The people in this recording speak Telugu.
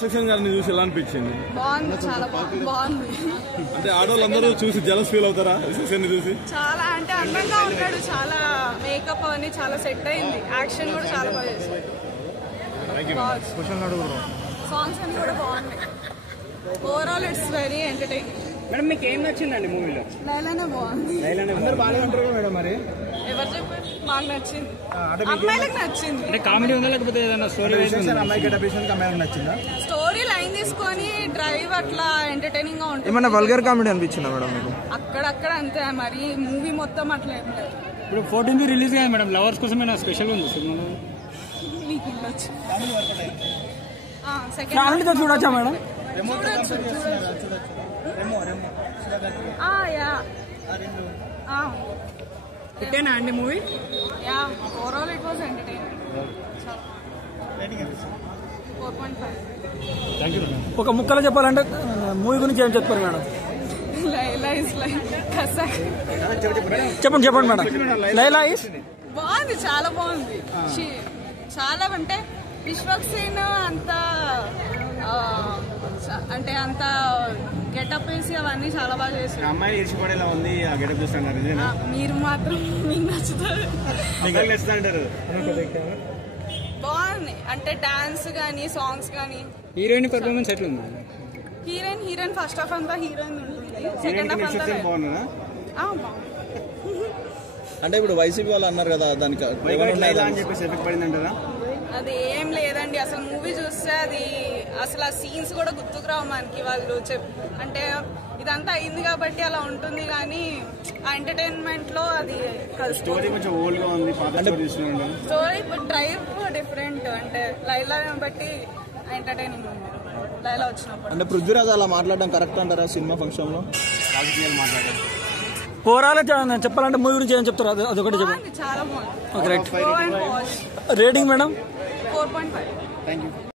సెక్షన్ గారిని చూసి ఎలా అనిపించింది? బాగుంది, చాలా బాగుంది. అంటే ఆడవాళ్ళందరూ చూసి జలస్ ఫీల్ అవుతారా సెక్షన్ చూసి? చాలా అంటే అందంగా ఉన్నాడు, చాలా మేకప్ అని చాలా సెట్ అయింది, యాక్షన్ కూడా చాలా బాగా చేశాడు. సాంగ్స్ అన్ని కూడా బాగున్నాయి. Overall it's very entertaining. Madam మీకు ఏం నచ్చిందండి మూవీలో? లైలానే బాగుంది. అందరూ బాగానే ఉంటారు మేడం. మరి ఎవరు చెప్పారు? మాకు నచ్చింది, అమ్మాయిలకు నచ్చింది. అంటే కామెడీ ఉందా లేకపోతే ఏదైనా స్టోరీ నచ్చిందా? స్టోరీ లైన్ తీసుకొని డ్రైవ్ అట్లా ఎంటర్టైనింగ్ గా ఉంటుంది. ఏమన్నా వల్గర్ కామెడీ అనిపించిందా మేడం మీకు? అక్కడక్కడ అంతే, మరి మూవీ మొత్తం అట్లా ఏం లేదు. ఇప్పుడు 14th రిలీజ్ కాదు మేడం, లవర్స్ కోసమే నా స్పెషల్ ఉంది. మీకు ఉండొచ్చు. చూడొచ్చా మేడం? ఇట్టేనా అండి movie? Overall it was entertaining. 4.5. ఒక ముక్కలో చెప్పాలంటే మూవీ గురించి ఏం చెప్తారు మేడం? లైలా ఇస్ లైక్ చెప్పండి మేడం. లైలా ఇస్ బాగుంది, చాలా బాగుంది. చాలా అంటే విశ్వక్ సేన్ అంత అంటే అంత గెటప్ వేసి అవన్నీ చాలా బాగా చేశారు. అమ్మాయి ఇరిచిపడేలా ఉంది ఆ గెటప్ చూస్తున్నారు. మీరు మాత్రం మీకు నచ్చుతారు, బాగుంది. అంటే డాన్స్ గానీ సాంగ్స్ గానీ. హీరోయిన్ పర్ఫార్మెన్స్ ఎట్లుంది? హీరోయిన్ ఫస్ట్ హాఫ్ అంతా హీరోయిన్ ఉంటుంది, సెకండ్ హాఫ్ అంతా బాగుంది. అంటే ఇప్పుడు వైసీపీ వాళ్ళు అన్నారు కదా, దానికి అది ఏం లేదండి. అసలు మూవీ చూస్తే అది అసలు ఆ సీన్స్ కూడా గుర్తుకురావు మనకి. వాళ్ళు అంటే ఇదంతా అయింది కాబట్టి అలా ఉంటుంది, కానీ ఆ ఎంటర్టైన్మెంట్ లో అది స్టోరీ డ్రైవ్ డిఫరెంట్. అంటే లైలా బట్టి ఎంటర్టైనింగ్ ఉంది లైలా వచ్చినప్పుడు. అంటే పృథ్వీరాజ్ అలా మాట్లాడడం కరెక్ట్ అంటారా సినిమా ఫంక్షన్ లో? రాజకీయాలు మాట్లాడారు. ఓవరాల్ చెప్పాలంటే మూవీ గురించి ఏం చెప్తారు? అదొకటి చాలా బాగుంది. Rating madam? 4.5.